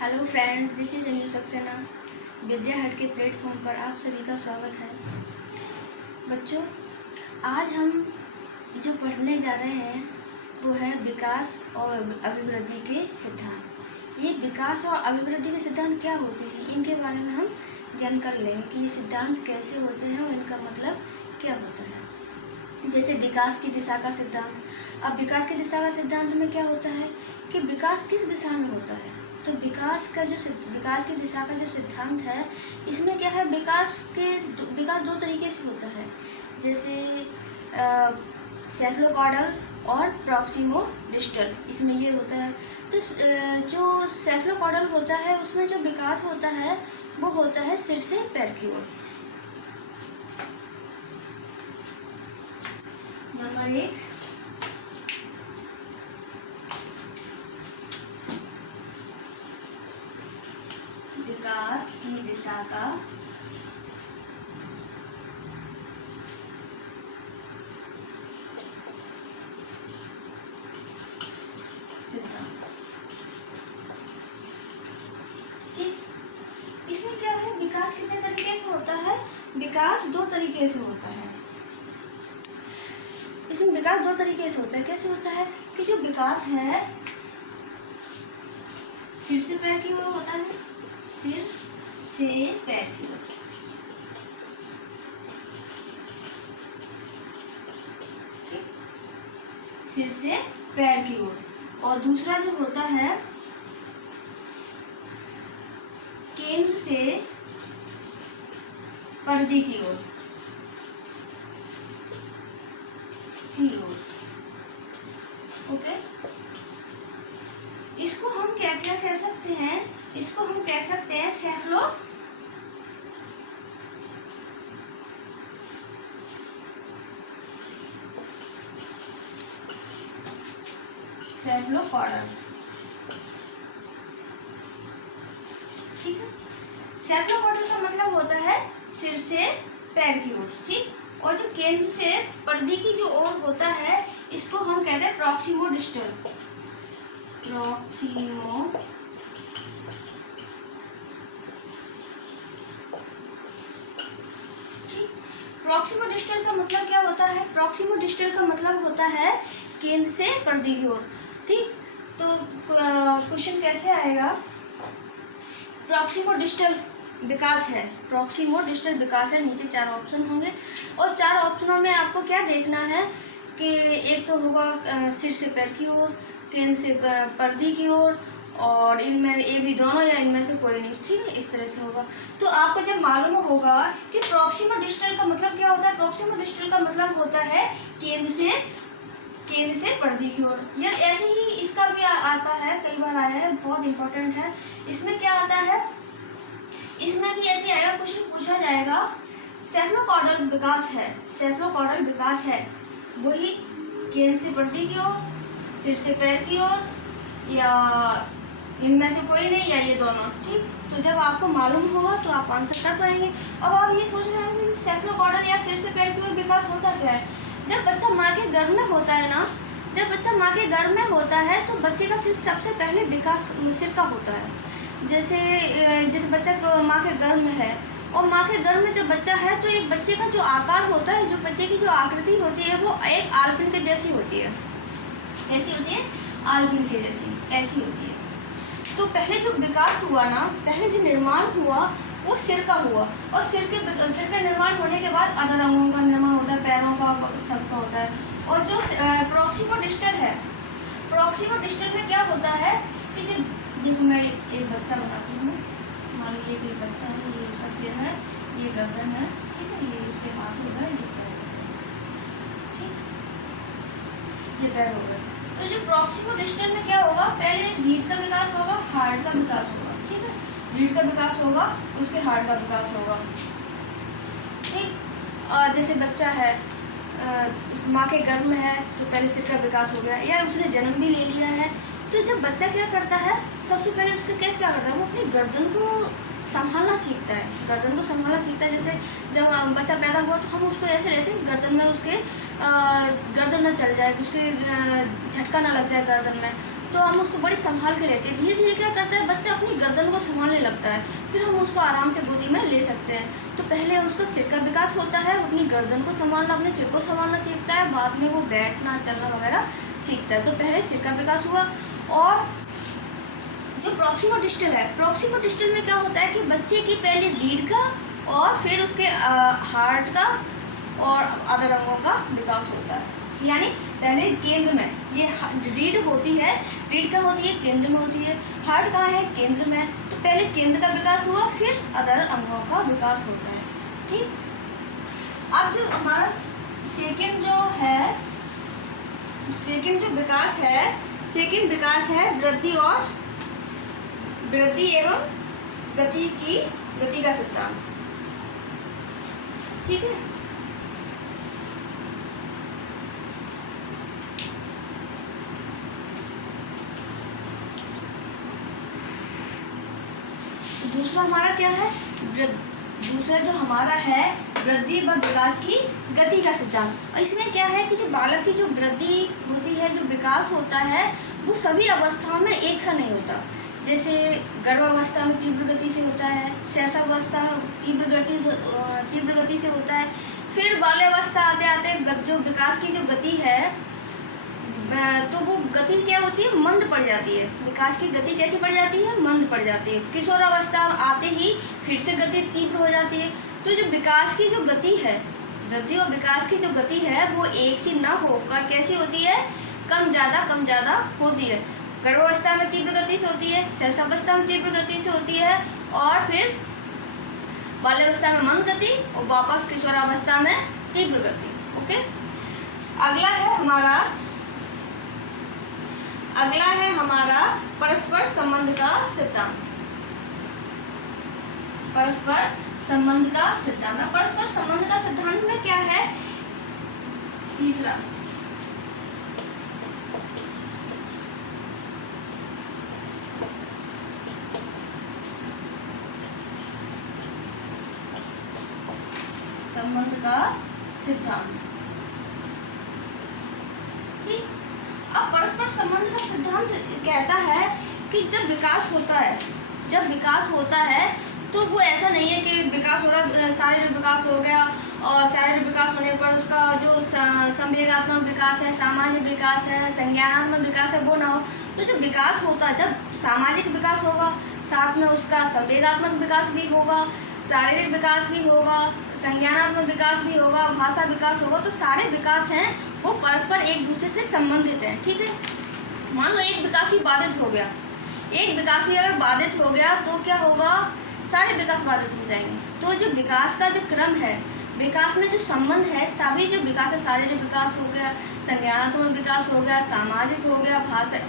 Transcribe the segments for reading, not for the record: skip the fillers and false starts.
Hello friends, this is न्यू Saxena. Vidya hut के platform पर आप सभी का स्वागत है। बच्चों, आज हम जो पढ़ने जा रहे हैं वो है विकास और अभिवृद्धि के सिद्धांत। ये विकास और अभिवृद्धि के सिद्धांत क्या होते हैं, इनके बारे में हम जानकारी लेंगे कि ये सिद्धांत कैसे होते हैं और इनका मतलब क्या होता है। जैसे विकास की दिशा का सिद्धांत। अब विकास की दिशा का सिद्धांत में क्या होता है कि विकास किस दिशा में होता है। तो विकास की दिशा का जो सिद्धांत है, इसमें क्या है, विकास दो तरीके से होता है। जैसे सेफलोकॉर्डल और प्रॉक्सिमोडिस्टल, इसमें ये होता है। तो जो सेफलोकॉर्डल होता है उसमें जो विकास होता है वो होता है सिर से पैर की ओर। नंबर 1, विकास की दिशा का सिद्धांत। ठीक, इसमें क्या है, विकास कितने तरीके से होता है। विकास दो तरीके से होता है। इसमें विकास दो तरीके से होता है। कैसे होता है कि जो विकास है सिर से पैर की ओर होता है, सिर से पैर की ओर। सिर से पैर की ओर। और दूसरा जो होता है केंद्र से परिधि की ओर। ओके, इसको हम क्या क्या कह सकते हैं, इसको हम कह सकते हैं सेफलोकॉर्डल। ठीक है, सेफलोकॉर्डल का मतलब होता है सिर से पैर की ओर। ठीक, और जो केंद्र से परिधि की जो ओर होता है इसको हम कहते हैं प्रॉक्सिमोडिस्टल। प्रॉक्सिमोडिस्टल का मतलब क्या होता है। प्रॉक्सिमोडिस्टल का मतलब होता है केंद्र से परिधि की ओर। ठीक, तो क्वेश्चन कैसे आएगा, प्रॉक्सिमोडिस्टल विकास है, प्रॉक्सिमोडिस्टल विकास है, नीचे 4 ऑप्शन होंगे और 4 ऑप्शनों में आपको क्या देखना है कि एक तो होगा सिर से पैर की ओर, केंद्र से परिधि की ओर, और इनमें ए बी दोनों या इनमें से कोई नहीं। ठीक है, इस तरह से होगा। तो आपको जब मालूम होगा कि प्रॉक्सिमोडिस्टल का मतलब क्या होता है। प्रॉक्सिमोडिस्टल का मतलब होता है केंद्र से परिधि की ओर। या ऐसे ही इसका भी आता है, कई बार आया है, बहुत इंपॉर्टेंट है। इसमें क्या आता है, इसमें भी ऐसे आएगा, क्वेश्चन पूछा जाएगा सेफलोकॉर्डल विकास है, सेफलोकॉर्डल विकास है वही केंद्र से परिधि की ओर, सिर से पैर की ओर, या इनमें से कोई नहीं, या ये दोनों। ठीक, तो जब आपको मालूम होगा तो आप आंसर कर पाएंगे। अब आप ये सोच रहे हैं कि सेफलोकॉर्डल या सिर से पैर की ओर विकास होता क्या है। जब बच्चा माँ के गर्भ में होता है ना, जब बच्चा माँ के गर्भ में होता है तो बच्चे का सिर सबसे पहले विकास सिर का होता है। जैसे बच्चा को माँ के गर्भ में है और माँ के गर्भ में जब बच्चा है तो एक बच्चे का जो आकार होता है, जो बच्चे की जो आकृति होती है वो एक आलपिन के जैसी होती है। कैसी होती है, आलपिन के जैसी, ऐसी होती है। तो पहले जो विकास हुआ ना, पहले जो निर्माण हुआ वो सिर का हुआ, और सिर के निर्माण होने के बाद अदर अंगों का निर्माण होता है, पैरों का, सबका होता है। और जो प्रॉक्सिमोडिस्टल है, प्रॉक्सिमोडिस्टल में क्या होता है कि जो मैं एक बच्चा बताती हूँ। मान लीजिए एक बच्चा है, ये उसका सिर है, ये गर्दन है, ठीक है, ये उसके हाथ हो गए, ये पैर हो गए, ठीक, ये पैर हो गए। तो जो प्रॉक्सिमोडिस्टल में क्या होगा, पहले रीढ़ का विकास होगा, हार्ट का विकास होगा। ठीक है, रीढ़ का विकास होगा, उसके हार्ट का विकास होगा। ठीक, और जैसे बच्चा है इस माँ के गर्भ में है तो पहले सिर का विकास हो गया, या उसने जन्म भी ले लिया है। तो जब बच्चा क्या करता है, सबसे पहले उसका केस क्या करता है, वो अपनी गर्दन को संभालना सीखता है, गर्दन को संभालना सीखता है। जैसे जब बच्चा पैदा हुआ तो हम उसको ऐसे लेते हैं गर्दन में उसके गर्दन न चल जाए, उसके झटका ना लग जाए गर्दन में, तो हम उसको बड़ी संभाल के लेते हैं। धीरे धीरे क्या करता है बच्चा अपनी गर्दन को संभालने लगता है, फिर हम उसको आराम से गोदी में ले सकते हैं। तो पहले उसका सिर का विकास होता है, अपनी गर्दन को संभालना, अपने सिर को संभालना सीखता है, बाद में वो बैठना चलना वगैरह सीखता है। तो पहले सिर का विकास हुआ। और जो प्रॉक्सिमो डिस्टल है, प्रॉक्सिमो डिस्टल में क्या होता है कि बच्चे की पहले रीढ़ का और फिर उसके हार्ट का और अदर अंगों का विकास होता है। यानी पहले केंद्र में ये रीढ़ होती है, रीढ़ का होती है केंद्र में होती है, हार्ट कहाँ है केंद्र में, तो पहले केंद्र का विकास हुआ फिर अदर अंगों का विकास होता है। ठीक, अब जो हमारा सेकंड जो विकास है, सेकंड विकास है वृद्धि एवं गति का सिद्धांत। ठीक है, दूसरा हमारा क्या है, दूसरा जो हमारा है वृद्धि व विकास की गति का सिद्धांत। और इसमें क्या है कि जो बालक की जो वृद्धि होती है, जो विकास होता है, वो सभी अवस्थाओं में एक सा नहीं होता। जैसे गर्भावस्था में तीव्र गति से होता है, शैशवावस्था में तीव्र गति से होता है, फिर बाल्यावस्था आते आते जो विकास की जो गति है तो वो गति क्या होती है, मंद पड़ जाती है। विकास की गति कैसे पड़ जाती है, मंद पड़ जाती है। किशोरावस्था आते ही फिर से गति तीव्र हो जाती है। तो जो विकास की जो गति है, वृद्धि और विकास की जो गति है, वो एक सी न होकर कैसी होती है, कम ज़्यादा होती है। गर्भावस्था में तीव्र गति से होती है, शैशवावस्था में तीव्र गति से होती है, और फिर बाल्यावस्था में मंद गति और वापस किशोरावस्था में तीव्र गति। ओके, अगला है हमारा परस्पर संबंध का सिद्धांत। परस्पर संबंध का सिद्धांत, परस्पर संबंध का सिद्धांत में क्या है, तीसरा संबंध का सिद्धांत। ठीक, अब परस्पर संबंध का सिद्धांत कहता है कि जब विकास होता है तो वो ऐसा नहीं है कि विकास हो रहा, शारीरिक विकास हो गया और शारीरिक विकास होने पर उसका जो संवेगात्मक विकास है, सामाजिक विकास है, संज्ञानात्मक विकास है, वो ना हो। तो जो विकास होता है, जब सामाजिक विकास होगा साथ में उसका संवेगात्मक विकास भी होगा, शारीरिक विकास भी होगा, संज्ञानात्मक विकास भी होगा, भाषा विकास होगा, तो सारे विकास हैं वो परस्पर एक दूसरे से संबंधित हैं। ठीक है, मान लो एक विकास भी बाधित हो गया, एक विकास भी अगर बाधित हो गया तो क्या होगा, सारे विकास बाधित हो जाएंगे। तो जो विकास का जो क्रम है, विकास में जो संबंध है, सभी जो विकास है, शारीरिक विकास हो गया, संज्ञानात्मक विकास हो गया, सामाजिक हो गया,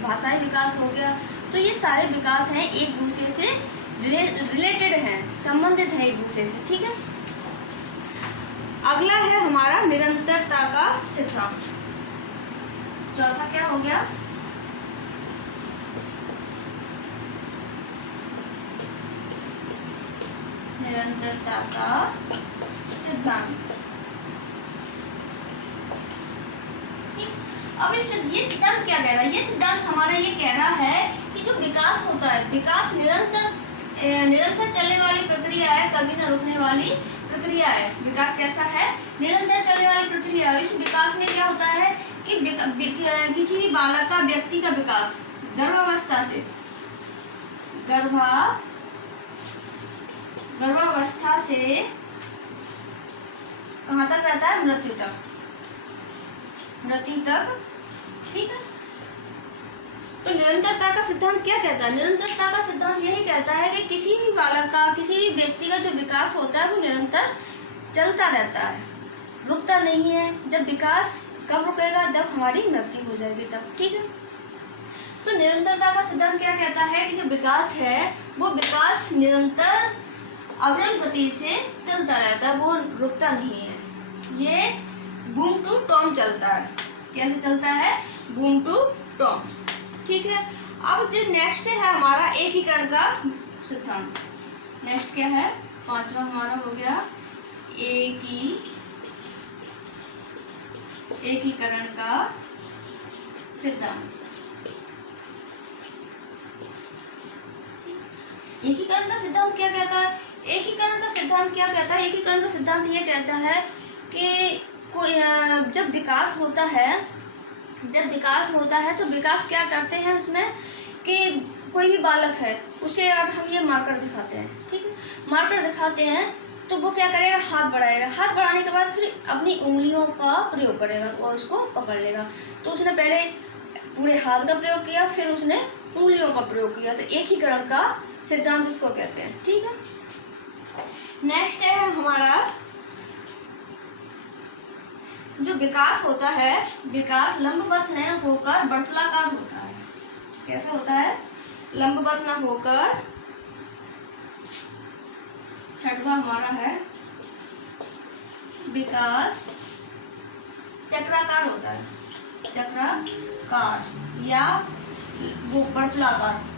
भाषाई विकास हो गया, तो ये सारे विकास हैं एक दूसरे से रिलेटेड हैं, संबंधित हैं एक दूसरे से। ठीक है, अगला है हमारा निरंतरता का सिद्धांत। चौथा क्या हो गया, निरंतरता का सिद्धांत। अब ये सिद्धांत क्या कह रहा है, ये सिद्धांत हमारा ये कह रहा है कि जो विकास होता है, विकास निरंतर चलने वाली प्रक्रिया है, कभी न रुकने वाली प्रक्रिया है। विकास कैसा है, निरंतर चलने वाली प्रक्रिया है। इस विकास में क्या होता है कि किसी भी बालक का, व्यक्ति का विकास गर्भावस्था से कहाँ तक रहता है, मृत्यु तक। ठीक है, तो निरंतरता का सिद्धांत क्या कहता है, निरंतरता का सिद्धांत यही कहता है कि किसी भी बालक का, किसी भी व्यक्ति का जो विकास होता है वो निरंतर चलता रहता है, रुकता नहीं है। जब विकास कब रुकेगा, जब हमारी मृत्यु हो जाएगी तब। ठीक है, तो निरंतरता का सिद्धांत क्या कहता है कि जो विकास है वो विकास निरंतर अविरल गति से चलता रहता है, वो रुकता नहीं है। ये बूम टू टॉम चलता है। कैसे चलता है, बूम टू टॉम। ठीक है, अब जो नेक्स्ट है हमारा एकीकरण का सिद्धांत। नेक्स्ट क्या है, पांचवा हमारा हो गया एकीकरण का सिद्धांत। एकीकरण का सिद्धांत क्या कहता है? एकीकरण का सिद्धांत क्या कहता है? एकीकरण का सिद्धांत ये कहता है कि कोई जब विकास होता है तो विकास क्या करते हैं उसमें कि कोई भी बालक है उसे अब हम ये मार्कर दिखाते हैं, ठीक है, मार्कर दिखाते हैं तो वो क्या करेगा, हाथ बढ़ाएगा, हाथ बढ़ाने के बाद फिर अपनी उंगलियों का प्रयोग करेगा और उसको पकड़ लेगा। तो उसने पहले पूरे हाथ का प्रयोग किया, फिर उसने उंगलियों का प्रयोग किया, तो एकीकरण का सिद्धांत इसको कहते हैं, ठीक है। नेक्स्ट है हमारा जो विकास होता है, विकास लंबवत न होकर वर्तुलाकार होता है। कैसा होता है? लंबवत न होकर, छठवां हमारा है विकास चक्राकार होता है, चक्राकार या वो वर्तुलाकार।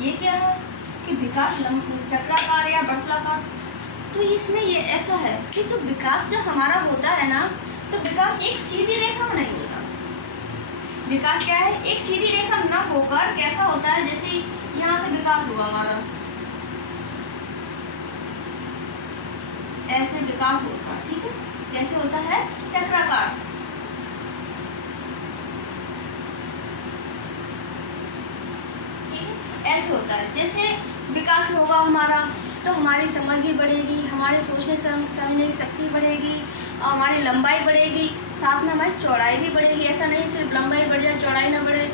ये क्या है कि विकास चक्राकार या वर्तुलाकार। तो इसमें ये ऐसा है कि जो विकास जो हमारा होता है ना, तो विकास एक सीधी रेखा में नहीं होता। विकास क्या है? एक सीधी रेखा में ना होकर कैसा होता है, जैसे यहाँ से विकास हुआ हमारा, ऐसे विकास होता है, ठीक है, कैसे होता है? चक्राकार। ऐसे होता है। जैसे विकास होगा हमारा तो हमारी समझ भी बढ़ेगी, हमारे सोचने समझने की शक्ति बढ़ेगी, हमारी लंबाई बढ़ेगी, साथ में हमारी चौड़ाई भी बढ़ेगी। ऐसा नहीं सिर्फ लंबाई बढ़ जाए चौड़ाई ना बढ़े,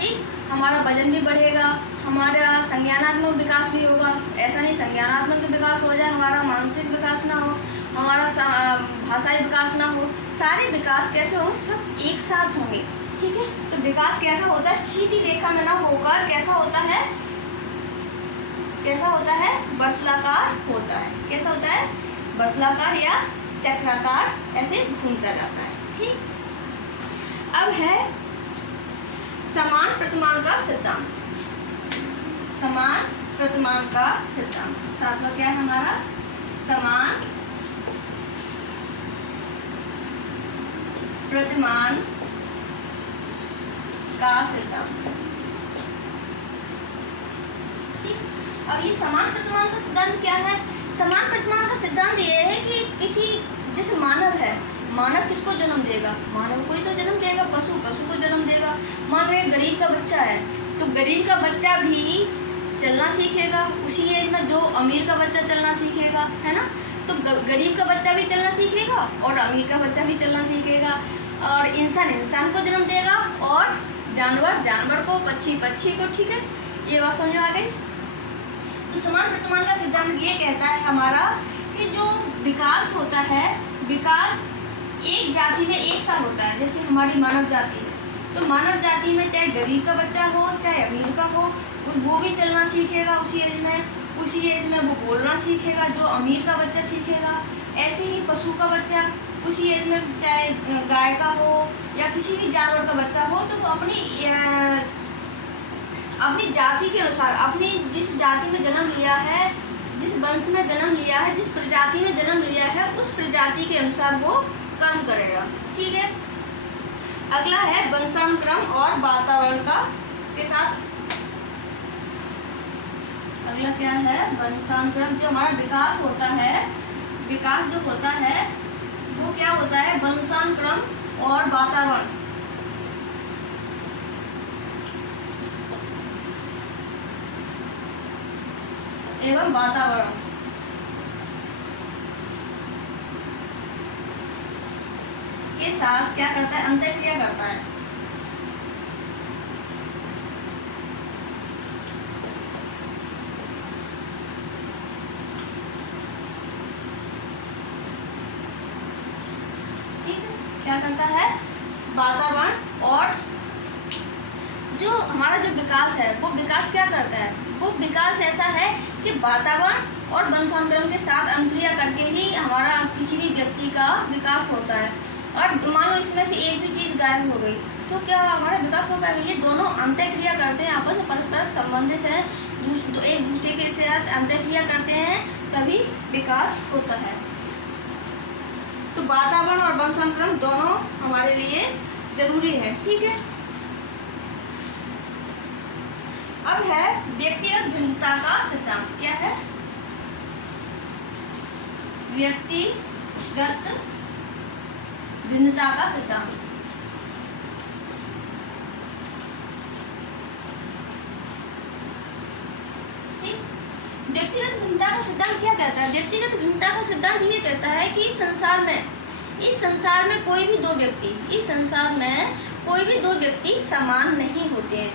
ठीक। हमारा वजन भी बढ़ेगा, हमारा संज्ञानात्मक विकास भी होगा। ऐसा नहीं संज्ञानात्मक विकास हो जाए, हमारा मानसिक विकास ना हो, हमारा भाषाई विकास ना हो, सारे विकास कैसे होंगे? सब एक साथ होंगे, ठीक है। तो विकास कैसा होता है? सीधी रेखा में ना होकर कैसा होता है? कैसा होता है? वर्तुलाकार होता है। कैसा होता है? वर्तुलाकार या चक्राकार, ऐसे घूमता जाता है, ठीक। अब है समान प्रतिमान का सिद्धांत। समान प्रतिमान का सिद्धांत सातवां क्या है हमारा? समान प्रतिमान का सिद्धांत। अब ये समान प्रतिमान का सिद्धांत क्या है? समान प्रतिमान का सिद्धांत ये है कि किसी, जैसे मानव है, मानव किसको जन्म देगा? मानव को ही तो जन्म देगा, पशु को जन्म देगा। मान लो एक गरीब का बच्चा है, तो गरीब का बच्चा भी चलना सीखेगा उसी एज में जो अमीर का बच्चा चलना सीखेगा, है ना। तो गरीब का बच्चा भी चलना सीखेगा और अमीर का बच्चा भी चलना सीखेगा, और इंसान को जन्म देगा, और जानवर को, पक्षी को, ठीक है। ये बात समझ में आ गई। तो समान प्रतिमान का सिद्धांत ये कहता है हमारा कि जो विकास होता है, विकास एक जाति में एक सा होता है। जैसे हमारी मानव जाति है, तो मानव जाति में चाहे गरीब का बच्चा हो चाहे अमीर का हो, वो भी चलना सीखेगा उसी एज में वो बोलना सीखेगा जो अमीर का बच्चा सीखेगा। ऐसे ही पशु का बच्चा उसी एज में, चाहे गाय का हो या किसी भी जानवर का बच्चा हो, तो वो अपनी जाति के अनुसार, अपनी जिस जाति में जन्म लिया है, जिस वंश में जन्म लिया है, जिस प्रजाति में जन्म लिया है, उस प्रजाति के अनुसार वो कर्म करेगा, ठीक है। अगला है वंशानुक्रम और वातावरण का के साथ। अगला क्या है? वंशानुक्रम। जो हमारा विकास होता है, विकास जो होता है वो क्या होता है? वंशानुक्रम और वातावरण एवं वातावरण के साथ क्या करता है? अंतःक्रिया करता है। ठीक है, क्या करता है? वातावरण और जो हमारा जो विकास है, वो विकास क्या करता है? वो विकास ऐसा है कि वातावरण और वंशानुक्रम के साथ अंतक्रिया करके ही हमारा किसी भी व्यक्ति का विकास होता है। और मान लो इसमें से एक भी चीज़ गायब हो गई तो क्या हमारा विकास हो पाएगा? ये दोनों अंतःक्रिया करते हैं, आपस में परस्पर संबंधित हैं, तो एक दूसरे के साथ अंतःक्रिया करते हैं तभी विकास होता है। तो वातावरण और वंशानुक्रम दोनों हमारे लिए जरूरी है, ठीक है। अब है व्यक्तिगत भिन्नता का सिद्धांत। क्या है? व्यक्तिगत भिन्नता का सिद्धांत। व्यक्तिगत भिन्नता का सिद्धांत क्या कहता है? व्यक्तिगत भिन्नता का सिद्धांत ये कहता है कि इस संसार में कोई भी दो व्यक्ति समान नहीं होते हैं।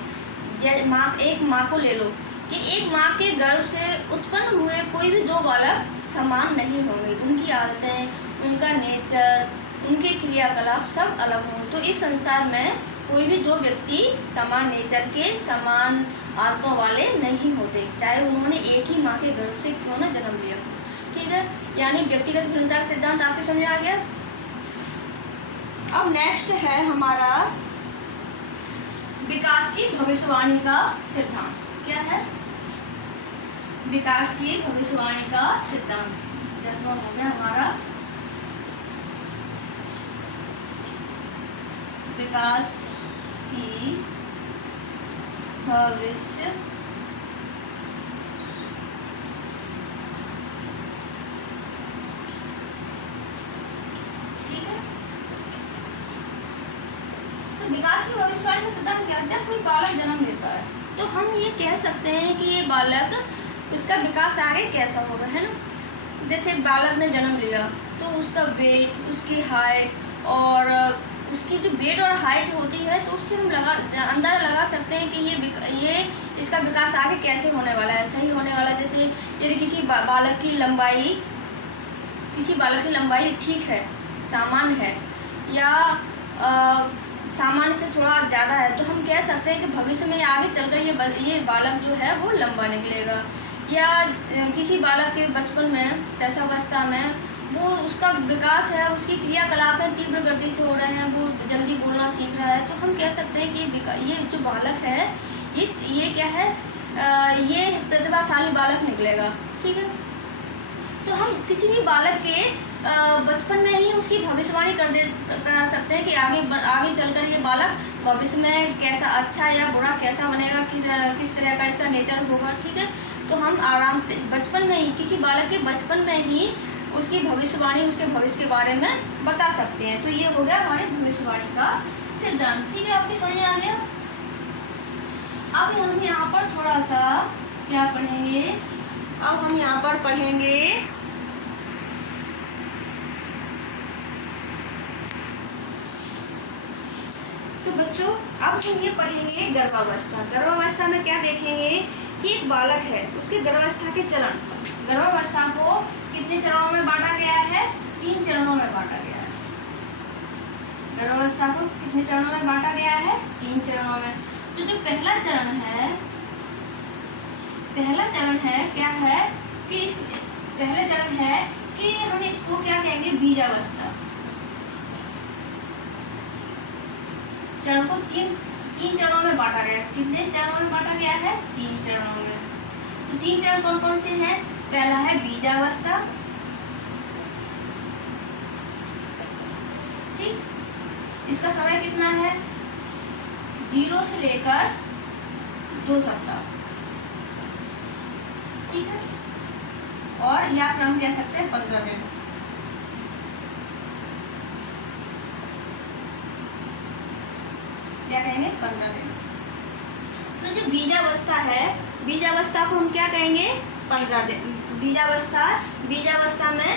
एक माँ को ले लो कि एक माँ के गर्भ से उत्पन्न हुए कोई भी दो बालक समान नहीं होंगे। उनकी आदतें, उनका नेचर, उनके क्रियाकलाप सब अलग होंगे। तो इस संसार में कोई भी दो व्यक्ति समान नेचर के, समान आदतों वाले नहीं होते, चाहे उन्होंने एक ही माँ के गर्भ से क्यों ना जन्म लिया। ठीक है, यानी व्यक्तिगत भिन्नता का सिद्धांत आपके समझ आ गया। अब नेक्स्ट है हमारा विकास की भविष्यवाणी का सिद्धांत। क्या है? विकास की भविष्यवाणी का सिद्धांत। जैसा हो गया हमारा विकास की भविष्य विकास की भविष्यवाणी का सिद्धांत क्या है? जब कोई बालक जन्म लेता है तो हम ये कह सकते हैं कि ये बालक, उसका विकास आगे कैसा होगा, है ना। जैसे बालक ने जन्म लिया तो उसका वेट, उसकी हाइट और उसकी जो वेट और हाइट होती है तो उससे हम अंदाजा लगा सकते हैं कि ये इसका विकास आगे कैसे होने वाला है, सही होने वाला है। जैसे यदि किसी बालक की लंबाई ठीक है, सामान्य है, या सामान्य से थोड़ा ज़्यादा है, तो हम कह सकते हैं कि भविष्य में आगे चलकर ये बालक जो है वो लंबा निकलेगा। या किसी बालक के बचपन में, शैशवावस्था में, वो उसका विकास है, उसकी क्रियाकलाप है तीव्र गति से हो रहे हैं, वो जल्दी बोलना सीख रहा है, तो हम कह सकते हैं कि ये जो बालक है ये क्या है, ये प्रतिभाशाली बालक निकलेगा। ठीक है, तो हम किसी भी बालक के बचपन में ही उसकी भविष्यवाणी कर सकते हैं कि आगे चलकर ये बालक भविष्य में कैसा, अच्छा या बुरा कैसा बनेगा, किस तरह का इसका नेचर होगा। ठीक है, तो हम बचपन में ही, किसी बालक के बचपन में ही उसकी भविष्यवाणी, उसके भविष्य के बारे में बता सकते हैं। तो ये हो गया हमारी भविष्यवाणी का सिद्धांत। ठीक है, आपकी समझ में आ गया। अब हम यहाँ पर थोड़ा सा क्या पढ़ेंगे, अब हम यहाँ पर पढ़ेंगे तो बच्चों अब हम ये पढ़ेंगे गर्भावस्था। गर्भावस्था में क्या देखेंगे कि एक बालक है, उसके गर्भावस्था के चरण, गर्भावस्था को कितने चरणों में बांटा गया है? 3 चरणों में बांटा गया है। गर्भावस्था को कितने चरणों में बांटा गया है? 3 चरणों में। तो जो पहला चरण है क्या है कि पहला चरण है कि हम इसको क्या कहेंगे? बीजावस्था। चरण को तीन चरणों में बांटा गया। कितने चरणों में बांटा गया है? 3 चरणों में। तो 3 चरण कौन कौन से हैं? पहला है बीजावस्था, ठीक, इसका समय कितना है? 0 से लेकर 2 सप्ताह। ठीक है, और या क्रम कह सकते हैं 15 दिन। क्या कहेंगे? 15 दिन। तो जो बीजावस्था है, बीजावस्था को हम क्या कहेंगे? 15 दिन। बीजावस्था में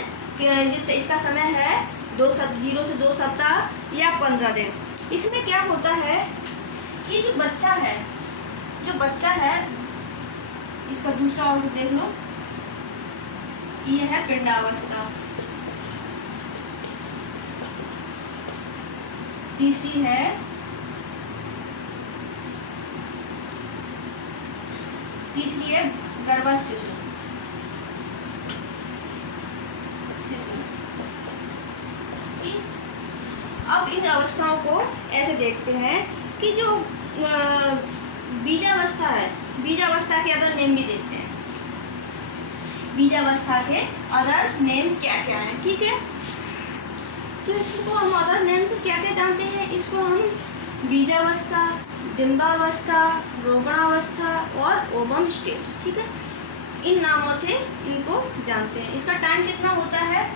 इसका समय है 0 से 2 सप्ताह या 15 दिन। इसमें क्या होता है कि जो बच्चा है इसका दूसरा और देख लो, ये है पिंडावस्था, तीसरी है गर्भस्थ शिशु। अब इन अवस्थाओं को ऐसे देखते हैं कि जो बीजावस्था है, बीजावस्था के अदर नेम भी देखते हैं, बीजावस्था के अदर नेम क्या क्या है। ठीक है, तो इसको हम अदर नेम से क्या क्या जानते हैं, इसको हम बीजावस्था, डिंबावस्था, रोपणावस्था और ओवम स्टेज, ठीक है, इन नामों से इनको जानते हैं। इसका टाइम कितना होता है,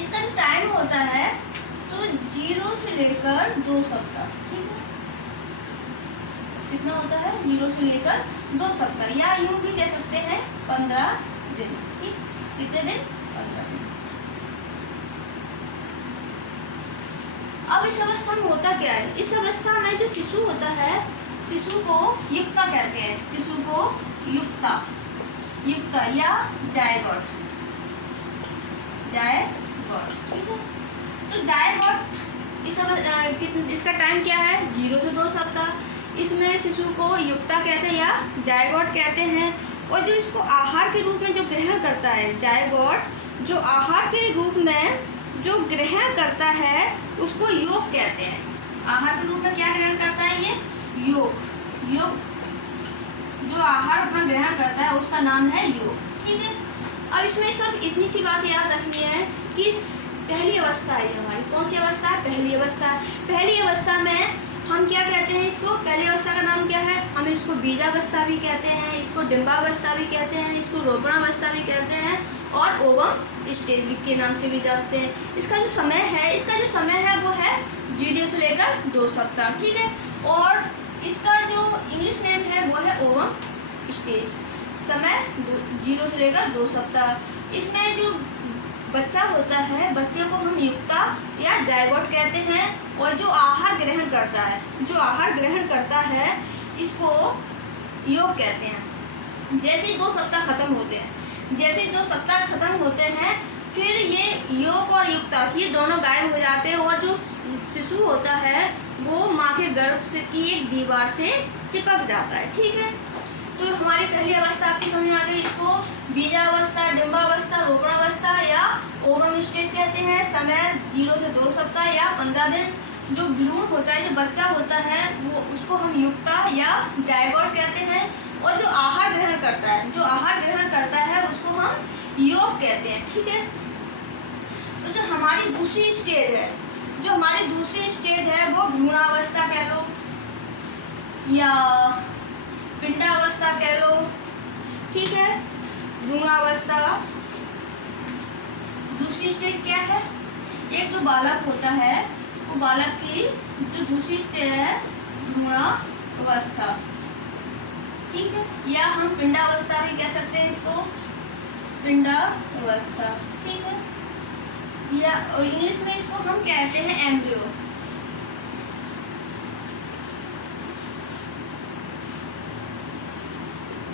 इसका जो टाइम होता है तो 0 से लेकर 2 सप्ताह, ठीक है, कितना होता है 0 से लेकर 2 सप्ताह, या यूं भी कह सकते हैं 15 दिन। ठीक, कितने दिन, 15 दिन। अब इस अवस्था में होता क्या है, इस अवस्था में जो शिशु होता है, शिशु को युक्ता कहते हैं, शिशु को युक्ता, युक्ता या जायगोट, जायगोट, ठीक है। तो जायगोट इसका टाइम क्या है 0 से 2 सप्ताह। इसमें शिशु को युक्ता कहते हैं या जायगोट कहते हैं। और जो इसको आहार के रूप में जो ग्रहण करता है, जायगोट जो आहार के रूप में जो ग्रहण करता है उसको योग कहते हैं। आहार के रूप में क्या ग्रहण करता है, ये योग, योग जो आहार अपना ग्रहण करता है उसका नाम है योग। ठीक है, अब इसमें सब इतनी सी बात याद रखनी है कि पहली अवस्था है हमारी, कौन सी अवस्था है, पहली अवस्था। पहली अवस्था में हम क्या कहते हैं, इसको पहली अवस्था का नाम क्या है, हम इसको बीजावस्था भी कहते हैं, इसको डिंबावस्था भी कहते हैं, इसको रोपणावस्था भी कहते हैं और ओवम स्टेज के नाम से भी जानते हैं। इसका जो समय है वो है 0 से लेकर 2 सप्ताह। ठीक है, और इसका जो इंग्लिश नेम है वो है ओवम स्टेज, समय 0 से लेकर 2 सप्ताह। इसमें जो बच्चा होता है, बच्चे को हम युक्ता या जायगोट कहते हैं। और जो आहार ग्रहण करता है, जो आहार ग्रहण करता है इसको योग कहते हैं। जैसे ही 2 सप्ताह खत्म होते हैं, जैसे ही 2 सप्ताह खत्म होते हैं फिर ये योग और युक्ता ये दोनों गायब हो जाते हैं और जो शिशु होता है वो माँ के गर्भ से की एक दीवार से चिपक जाता है। ठीक है, तो हमारी पहली अवस्था आपकी समझ में आ गई। इसको बीजावस्था, डिंबावस्था, रोपणावस्था या ओवम स्टेज कहते हैं। समय 0 से 2 सप्ताह या 15 दिन। जो भ्रूण होता है, जो बच्चा होता है वो उसको हम युक्ता या जायगोट कहते हैं। और जो आहार ग्रहण करता है, जो आहार ग्रहण करता है उसको हम योग कहते हैं। ठीक है, तो जो हमारी दूसरी स्टेज है, जो हमारी दूसरी स्टेज है वो भ्रूणावस्था कह लो या पिंडावस्था कह लो। ठीक है, भ्रूणावस्था दूसरी स्टेज क्या है, एक जो बालक होता है वो बालक की जो दूसरी स्टेज है भ्रूणावस्था। ठीक है, या हम पिंडावस्था भी कह सकते हैं इसको, पिंडावस्था। ठीक है, या और इंग्लिश में इसको हम कहते हैं एम्ब्रियो।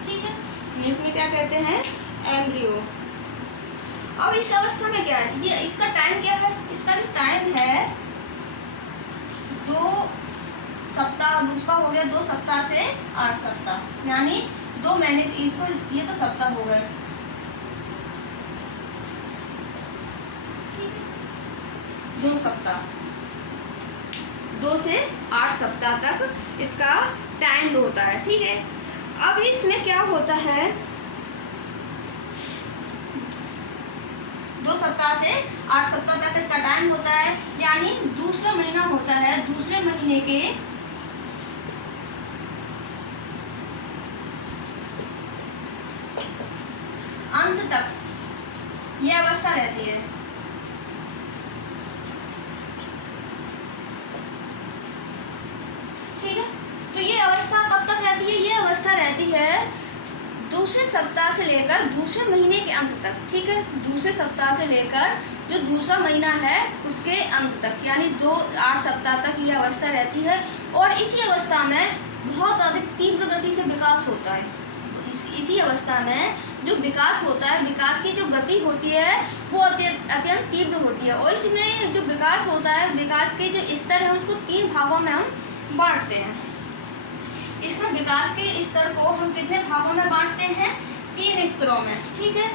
ठीक है, इंग्लिश में क्या कहते हैं, एम्ब्रियो। अब इस अवस्था में क्या है, ये इसका टाइम क्या है, इसका जो टाइम है 2 सप्ताह, उसका हो गया 2 सप्ताह से 8 सप्ताह, यानी 2 महीने। इसको ये तो सप्ताह हो गए, 2 सप्ताह, 2 से 8 सप्ताह तक इसका टाइम होता है। ठीक है, अब इसमें क्या होता है, 2 सप्ताह से 8 सप्ताह तक इसका टाइम होता है, यानी दूसरा महीना होता है, दूसरे महीने के अंत तक यह अवस्था रहती है। ठीक है, तो ये अवस्था कब तक रहती है, ये अवस्था रहती है दूसरे सप्ताह से लेकर दूसरे महीने के अंत तक। ठीक है, दूसरे सप्ताह से लेकर जो दूसरा महीना है उसके अंत तक, यानी 8 सप्ताह तक ये अवस्था रहती है। और इसी अवस्था में बहुत अधिक तीव्र गति से विकास होता है। इसी अवस्था में जो विकास होता है, विकास की जो गति होती है वो अत्यंत तीव्र होती है। और इसमें जो विकास होता है, विकास के जो स्तर है उसको 3 भागों में हम बांटते हैं। इसमें विकास के स्तर को हम कितने भागों में बांटते हैं, 3 स्तरों में। ठीक है,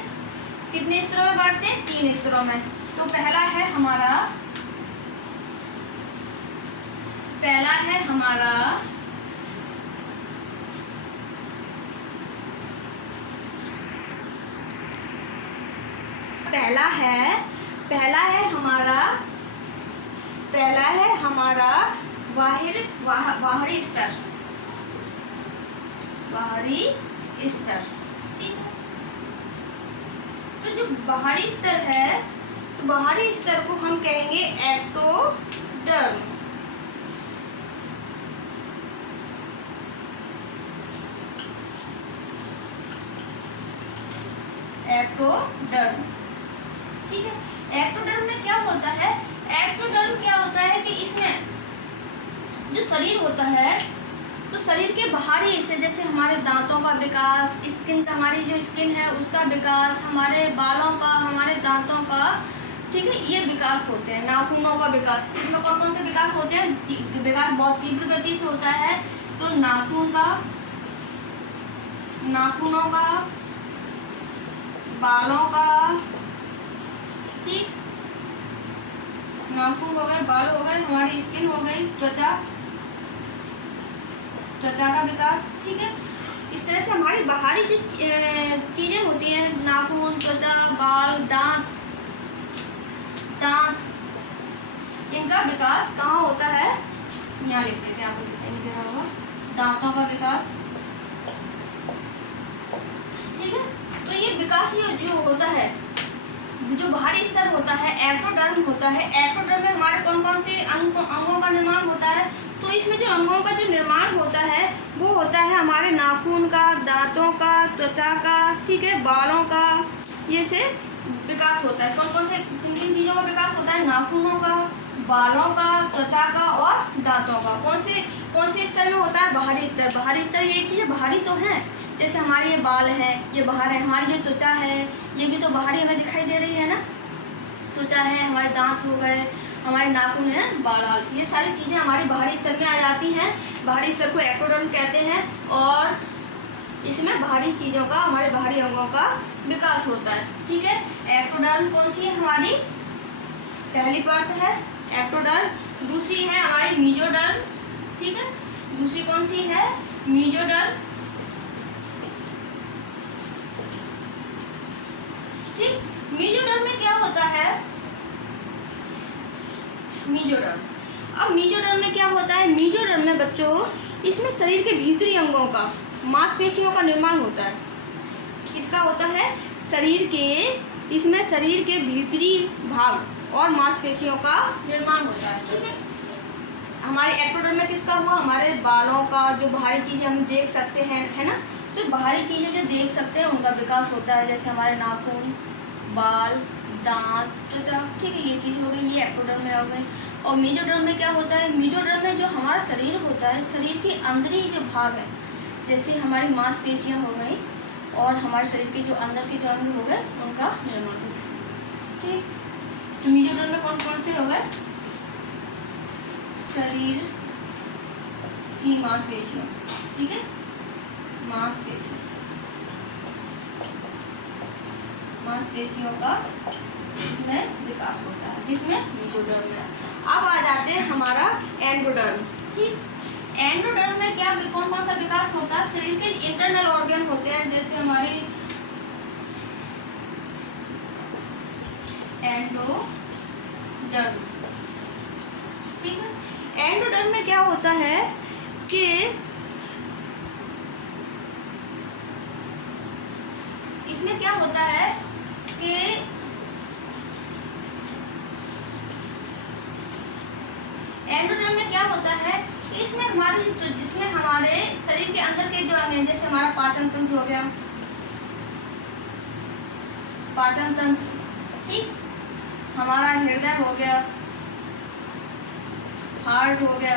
कितने स्तरों में बांटते हैं, 3 स्तरों में। तो पहला है हमारा पहला है हमारा पहला है हमारा बाहरी स्तर, ठीक है। तो जो बाहरी स्तर है, तो बाहरी स्तर को हम कहेंगे एक्टोडर्म। एक्टोडर्म, ठीक है। एक्टोडर्म में क्या होता है? एक्टोडर्म क्या होता है कि इसमें जो शरीर होता है, तो शरीर के बाहरी हिस्से जैसे हमारे दांतों का विकास, स्किन का, हमारी जो स्किन है उसका विकास, हमारे बालों का, हमारे दांतों का, ठीक है, ये विकास होते हैं। नाखूनों का विकास, इसमें कौन कौन से विकास होते हैं? विकास बहुत तीव्र गति से होता है। तो नाखूनों का, बालों का, ठीक, नाखून हो गए, बाल हो गए, हमारी स्किन हो गई, त्वचा का विकास, ठीक है। इस तरह से हमारी बाहरी जो चीजें होती हैं, नाखून, त्वचा, बाल, दांत, इनका विकास कहाँ होता है? यहाँ लिख देते हैं, आपको दिखाई नहीं दे रहा होगा, दांतों का विकास, ठीक है। तो ये विकास जो होता है, जो बाहरी स्तर होता है, एक्टोडर्म होता है। एक्टोडर्म में हमारे कौन कौन से अंगों का निर्माण होता है? तो इसमें जो अंगों का जो निर्माण होता है वो होता है हमारे नाखून का, दांतों का, त्वचा का, ठीक है, बालों का, ये से विकास होता है। कौन कौन से किन किन चीज़ों का विकास होता है? नाखूनों का, बालों का, त्वचा का और दांतों का। कौन से स्तर में होता है? बाहरी स्तर। ये चीज़ें बाहरी तो हैं, जैसे हमारे ये बाल हैं, ये बाहर है। हमारी जो त्वचा है ये भी तो बाहरी हमें दिखाई दे रही है ना, त्वचा है, हमारे दांत हो गए, हमारे नाखून है, बाल, ये सारी चीज़ें हमारी बाहरी स्तर में आ जाती हैं। बाहरी स्तर को एक्टोडर्म कहते हैं और इसमें बाहरी चीज़ों का, हमारे बाहरी अंगों का विकास होता है, ठीक है। एक्टोडर्म कौन सी है? हमारी पहली पार्ट है एक्टोडर्म। दूसरी है हमारी मीजोडर्म, ठीक है। दूसरी कौन सी है? मीजोडर्म, ठीक। मीजोडर्म में क्या होता है? मीजोडर्म में क्या होता है? मीजोडर्म में बच्चों, इसमें शरीर के भीतरी अंगों का, मांसपेशियों का निर्माण होता है। किसका होता है? इसमें शरीर के भीतरी भाग और मांसपेशियों का निर्माण होता है, ठीक है। हमारे एक्टोडर्म में किसका हुआ? हमारे बालों का, जो बाहरी चीज़ें हम देख सकते हैं, है ना, तो बाहरी चीज़ें जो देख सकते हैं उनका विकास होता है, जैसे हमारे नाखून, बाल, दांत, त्वचा, ठीक है, ये चीज़ हो गई, ये एक्टोडर्म में हो गई। और मीजोडर्म में क्या होता है? मीजोडर्म में जो हमारा शरीर होता है, शरीर के अंदरी जो भाग है, जैसे हमारी मांसपेशियाँ हो गई और हमारे शरीर के जो अंदर के जो अंग हो गए उनका निर्माण होता है, ठीक। मीजोडर्म में कौन कौन से हो गए? शरीर की मांसपेशियाँ, ठीक है, मांसपेशियों का इसमें विकास होता है, इसमें मीजोडर्म में। अब आ जाते हैं हमारा एंडोडर्म, ठीक। एंडोडर्म में क्या कौन कौन सा विकास होता है? शरीर के इंटरनल ऑर्गन होते हैं, जैसे हमारी एंडोडर्म, ठीक है। एंडोडर्म में क्या होता है कि इसमें क्या होता है कि एंडोडर्म में क्या होता है, इसमें हमारे शरीर के अंदर के जो अंग हैं, जैसे हमारा पाचन तंत्र हो गया, ठीक, हमारा हृदय हो गया, हार्ट हो गया,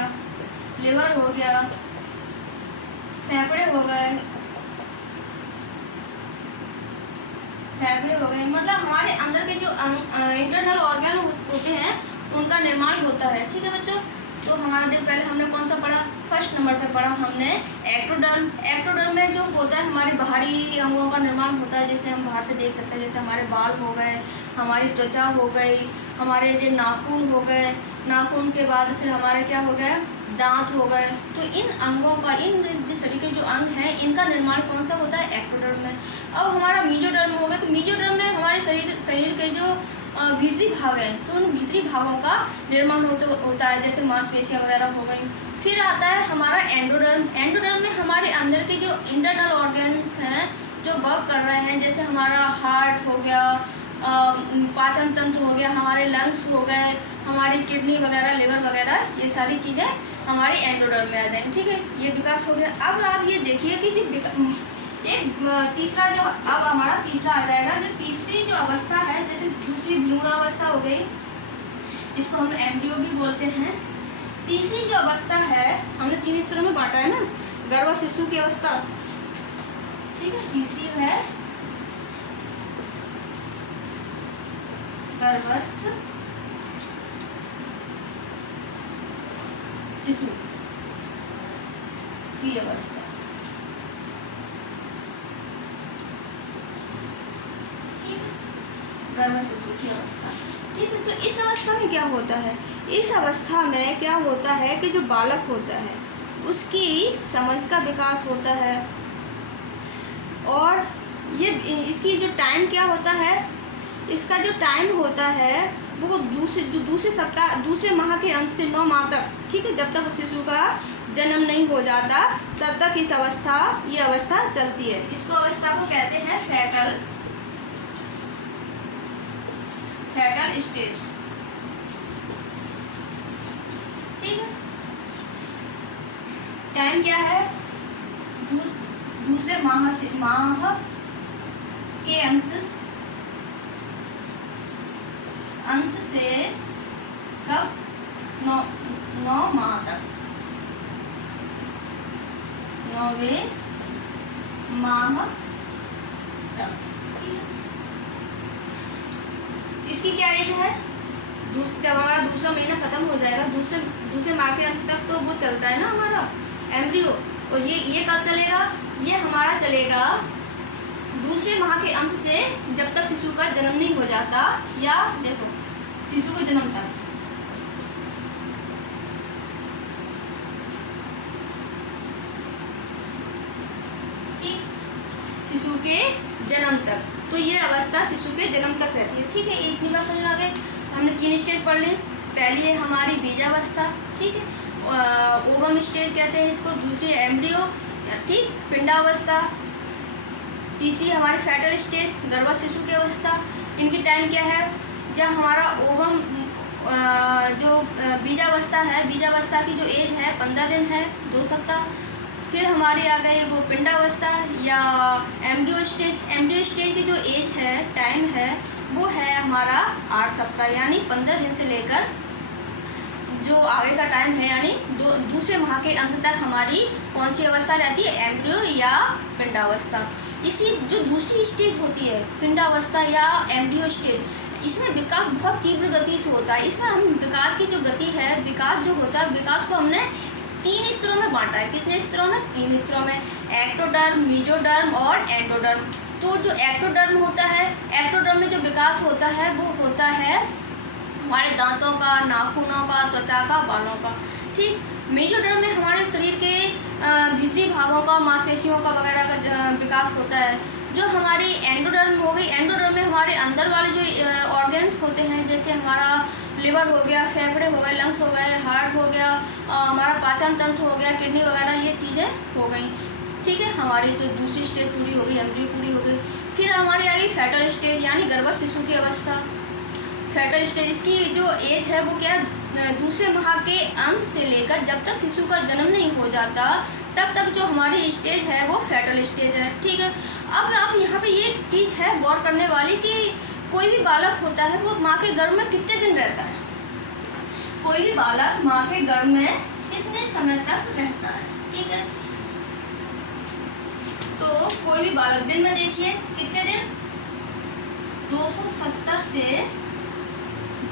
लिवर हो गया, फेफड़े हो गए, मतलब हमारे अंदर के जो इंटरनल ऑर्गन होते हैं उनका निर्माण होता है, ठीक है बच्चों। तो हमारा देखो पहले हमने कौन सा पढ़ा, फर्स्ट नंबर पे पढ़ा हमने एक्टोडर्म। एक्टोडर्म में जो होता है हमारे बाहरी अंगों का निर्माण होता है, जैसे हम बाहर से देख सकते हैं, जैसे हमारे बाल हो गए, हमारी त्वचा हो गई, हमारे जो नाखून हो गए, नाखून के बाद फिर हमारे क्या हो गया, दांत हो गए। तो इन अंगों का, इन जो शरीर के जो अंग हैं, इनका निर्माण कौन सा होता है, एक्टोडर्म में। अब हमारा मीजोडर्म हो गया, तो मीजोडर्म में हमारे शरीर के जो भीतरी भाग है, तो उन भीतरी भागों का निर्माण होता है, जैसे मांसपेशियां वगैरह हो गई। फिर आता है हमारा एंडोडर्म। एंडोडर्म में हमारे अंदर के जो इंटरनल ऑर्गन्स हैं जो वर्क कर रहे हैं, जैसे हमारा हार्ट हो गया, पाचन तंत्र हो गया, हमारे लंग्स हो गए, हमारी किडनी वगैरह, लिवर वगैरह, ये सारी चीज़ें हमारे एंडोडर्म में आ जाएंगी। ठीक है, ये विकास हो गया। अब आप ये देखिए कि जो एक तीसरा जो, अब हमारा तीसरा आ जाएगा, जो तीसरी जो अवस्था है, जैसे दूसरी भ्रूणावस्था हो गई, इसको हम एम्ब्रियो भी बोलते हैं। तीसरी जो अवस्था है, हमने 3 स्तरों में बांटा है ना, गर्भ शिशु की अवस्था, ठीक है। तीसरी है गर्भस्थ शिशु की अवस्था, गर्भ शिशु की अवस्था, ठीक है। तो इस अवस्था में क्या होता है, इस अवस्था में क्या होता है कि जो बालक होता है उसकी समझ का विकास होता है, और ये इसकी जो टाइम क्या होता है, इसका जो टाइम होता है वो दूसरे माह के अंत से 9 माह तक, ठीक है, जब तक शिशु का जन्म नहीं हो जाता तब तक ये अवस्था चलती है। इसको अवस्था को कहते हैं फेटल स्टेज, ठीक है। टाइम क्या है, दूसरे माह के अंत से कब, 9 माह तक, 9वें माह तक, ठीक है। इसकी क्या एज है, जब हमारा दूसरा महीना खत्म हो जाएगा, दूसरे माह के अंत तक तो वो चलता है ना हमारा एम्ब्रियो, और ये कब चलेगा, ये हमारा चलेगा दूसरे माह के अंत से जब तक शिशु का जन्म नहीं हो जाता, या देखो शिशु का जन्म तक, ठीक, शिशु के जन्म तक। तो ये अवस्था शिशु के जन्म तक रहती है, ठीक है। इतनी बात समझ आ गई। हमने 3 स्टेज पढ़ ली। पहली है हमारी बीजावस्था, ठीक है, ओवम स्टेज कहते हैं इसको। दूसरी एम्ब्रियो, ठीक, पिंडावस्था। तीसरी हमारी फेटल स्टेज, गर्भ शिशु की अवस्था। इनकी टाइम क्या है, जब हमारा ओवम जो बीजावस्था है, बीजावस्था की जो एज है 15 दिन है, 2 सप्ताह। फिर हमारी आ गई वो पिंडावस्था या एम्ब्रियो स्टेज। एम्ब्रियो स्टेज की जो एज है, टाइम है, वो है हमारा 8 सप्ताह, यानी 15 दिन से लेकर जो आगे का टाइम है, यानी दूसरे माह के अंत तक हमारी कौन सी अवस्था रहती है, एम्ब्रियो या पिंडावस्था। इसी जो दूसरी स्टेज होती है, पिंडावस्था या एम्ब्रियो स्टेज, इसमें विकास बहुत तीव्र गति से होता है। इसमें हम विकास की जो गति है, विकास जो होता है, विकास को हमने 3 स्तरों में बांटा है। कितने स्तरों में, 3 स्तरों में, एक्टोडर्म, मीजोडर्म और एंडोडर्म। तो जो एक्टोडर्म होता है, एक्टोडर्म में जो विकास होता है वो होता है हमारे दांतों का, नाखूनों का, त्वचा का, बालों का, ठीक। मीजोडर्म में हमारे शरीर के भीतरी भागों का, मांसपेशियों का वगैरह का विकास होता है। जो हमारी एंडोडर्म हो गई, एंडोडर्म में हमारे अंदर वाले जो ऑर्गन्स होते हैं, जैसे हमारा लिवर हो गया, फेफड़े हो गए, लंग्स हो गए, हार्ट हो गया, हमारा पाचन तंत्र हो गया, किडनी वगैरह, ये चीज़ें हो गई, ठीक है। हमारी तो दूसरी स्टेज पूरी हो गई, एम्ब्रियो पूरी हो गई। फिर हमारी आ गई फेटल स्टेज, यानी गर्भ शिशु की अवस्था। फेटल स्टेज, इसकी जो एज है वो क्या, दूसरे माह के अंत से लेकर जब तक शिशु का जन्म नहीं हो जाता तब तक जो हमारी स्टेज है वो फेटल स्टेज है, ठीक है। अब आप यहाँ पे ये चीज़ है गौर करने वाली कि कोई भी बालक होता है वो माँ के गर्भ में कितने दिन रहता है, कोई भी बालक माँ के गर्भ में कितने समय तक रहता है, ठीक है। तो कोई भी बालक दिन में देखिए कितने दिन, 270 से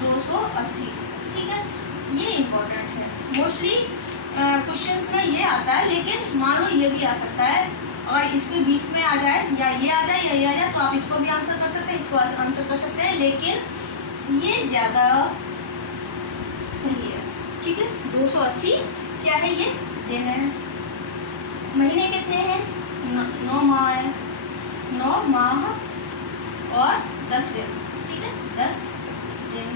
280, ठीक है। ये इम्पोर्टेंट है, मोस्टली क्वेश्चंस में ये आता है, लेकिन मान लो ये भी आ सकता है, और इसके बीच में आ जाए, या ये आ जाए या ये आ जाए, तो आप इसको भी आंसर कर सकते हैं, इसको आंसर कर सकते हैं, लेकिन ये ज़्यादा सही है। ठीक है, 280 क्या है, ये दिन है। महीने कितने हैं, 9 माह है, 9 माह और 10 दिन। ठीक है, 10 दिन।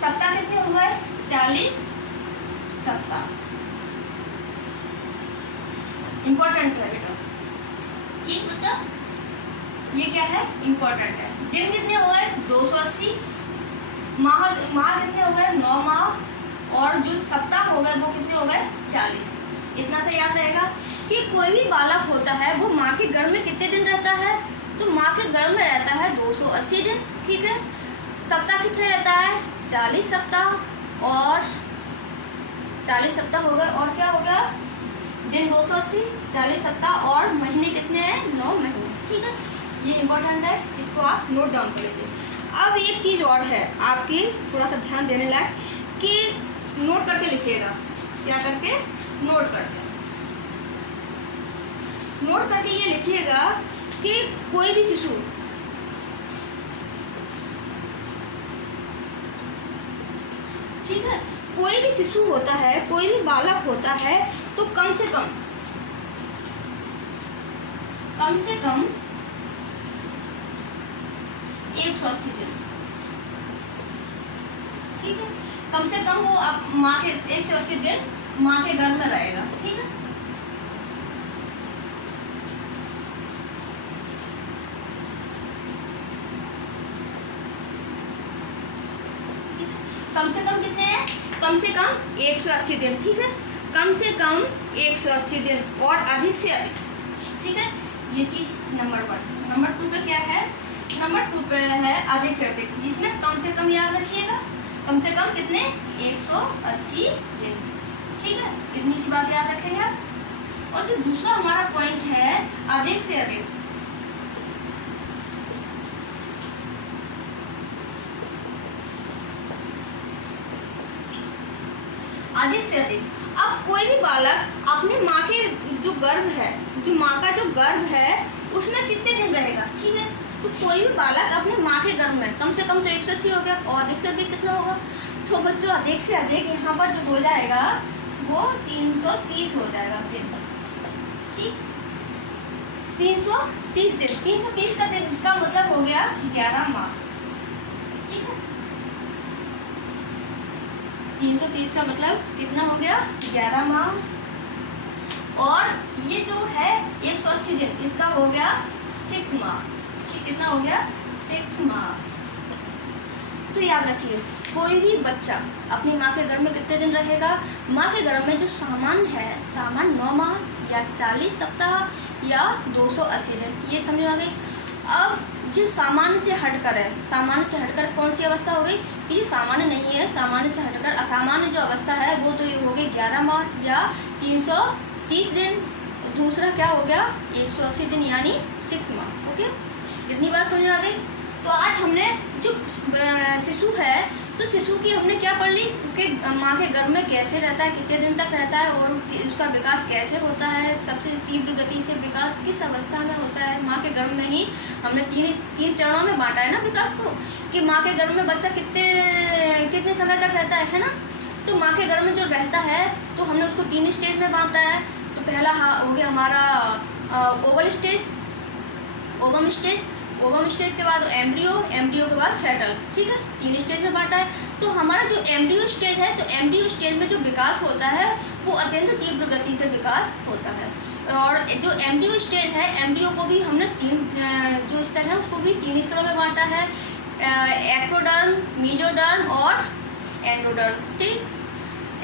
सप्ताह कितने हुए, 40 सप्ताह। इम्पोर्टेंट है बेटा। ठीक बच्चा, ये क्या है, इम्पोर्टेंट है। दिन कितने हुए, 280। माह कितने हो गए, 9 माह, और जो सप्ताह हो गए वो कितने हो गए, 40। इतना से याद रहेगा कि कोई भी बालक होता है वो माँ के गर्भ में कितने दिन रहता है, तो माँ के गर्भ में रहता है 280 दिन। ठीक है, सप्ताह कितने रहता है, 40 सप्ताह, और 40 सप्ताह हो गए, और क्या हो गया, दिन 280, 40 सप्ताह, और महीने कितने हैं, 9 महीने। ठीक है, ये इम्पोर्टेंट है, इसको आप नोट डाउन कर लीजिए। अब एक चीज़ और है आपकी थोड़ा सा ध्यान देने लायक, कि नोट करके लिखिएगा। क्या करके, नोट करके ये लिखिएगा कि कोई भी शिशु, ठीक है, कोई भी शिशु होता है, कोई भी बालक होता है, तो कम से कम 180 दिन। ठीक है, कम से कम वो आप माँ के 180 दिन माँ के गर्भ में रहेगा। ठीक है, कम से कम कितने हैं, कम से कम 180 दिन। ठीक है, कम से कम 180 दिन और अधिक से अधिक। ठीक है, ये चीज नंबर 1। नंबर 2 पे क्या है, नंबर 2 पे है अधिक से अधिक, जिसमें कम से कम याद रखिएगा, कम से कम कितने, 180 दिन। ठीक है, इतनी सी बात याद रखेगा। और जो दूसरा हमारा पॉइंट है, अधिक से अधिक, अधिक से अधिक। अब कोई भी बालक अपने माँ के जो गर्भ है, जो माँ का जो गर्भ है, उसमें कितने दिन रहेगा। ठीक है, तो कोई भी बालक अपने माँ के गर्भ में कम से कम तो 180 हो गया, और अधिक से अधिक कितना होगा, तो बच्चों अधिक से अधिक यहाँ पर जो हो जाएगा वो 330 हो जाएगा दिन। ठीक, 330 दिन। 330 का दिन का मतलब हो गया 11 माह। ठीक है, 330 का मतलब कितना हो गया, 11 माह। और ये जो है 180 दिन, इसका हो गया 6 माह। ठीक, कितना हो गया, 6 माह। तो याद रखिए, कोई भी बच्चा अपनी माँ के गर्भ में कितने दिन रहेगा, माँ के गर्भ में जो सामान्य है, सामान्य 9 माह या 40 सप्ताह या 280 दिन, ये समझ आ गई। अब जो सामान्य से हटकर है, सामान्य से हटकर कौन सी अवस्था हो गई, कि जो सामान्य नहीं है, सामान्य से हटकर असामान्य जो अवस्था है, वो तो ये हो गई 11 माह या 330 दिन। दूसरा क्या हो गया, 180 दिन यानी 6 माह। ओके, इतनी बात समझ आ गई। तो आज हमने जो शिशु है, तो शिशु की हमने क्या पढ़ ली, उसके माँ के गर्भ में कैसे रहता है, कितने दिन तक रहता है, और उसका विकास कैसे होता है, सबसे तीव्र गति से विकास किस अवस्था में होता है। माँ के गर्भ में ही हमने तीन चरणों में बांटा है ना विकास को, कि माँ के गर्भ में बच्चा कितने समय तक रहता है ना। तो माँ के गर्भ में जो रहता है, तो हमने उसको 3 स्टेज में बांटा है। तो पहला हो गया हमारा Oval stage, ovum stage, ovum stage के बाद एम्ब्रियो, एम्ब्रियो के बाद फेटल। ठीक है, 3 स्टेज में बांटा है। तो हमारा जो एम्ब्रियो स्टेज है, तो एम्ब्रियो स्टेज में जो विकास होता है वो अत्यंत तीव्र गति से विकास होता है। और जो एम्ब्रियो स्टेज है, एम्ब्रियो को भी हमने 3 जो स्तर है उसको भी 3 स्तरों में बांटा है, एक्टोडर्म, मीजोडर्म और एंडोडर्म। ठीक,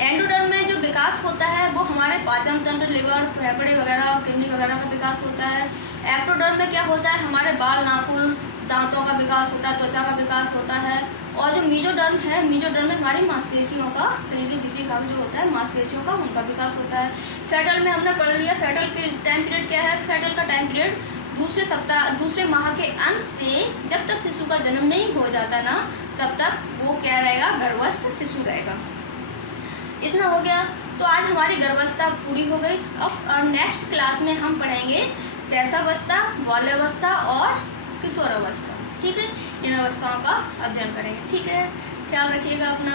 एंडोडर्म में जो विकास होता है वो हमारे पाचन तंत्र, लिवर, फेफड़े वगैरह और किडनी वगैरह का विकास होता है। एक्टोडर्म में क्या होता है, हमारे बाल, नाखून, दांतों का विकास होता है, त्वचा का विकास होता है। और जो मीजोडर्म है, मीजोडर्म में हमारी मांसपेशियों का, शरीर के भीतरी भाग जो होता है मांसपेशियों का, उनका विकास होता है। फेटल में हमने पढ़ लिया, फेटल के टाइम पीरियड क्या है, फेटल का टाइम पीरियड दूसरे माह के अंत से जब तक शिशु का जन्म नहीं हो जाता ना, तब तक वो क्या रहेगा, गर्भस्थ शिशु रहेगा। इतना हो गया। तो आज हमारी गर्भावस्था पूरी हो गई। अब नेक्स्ट क्लास में हम पढ़ेंगे शैशवावस्था, बाल्यावस्था और किशोरावस्था। ठीक है, इन अवस्थाओं का अध्ययन करेंगे। ठीक है, ख्याल रखिएगा अपना।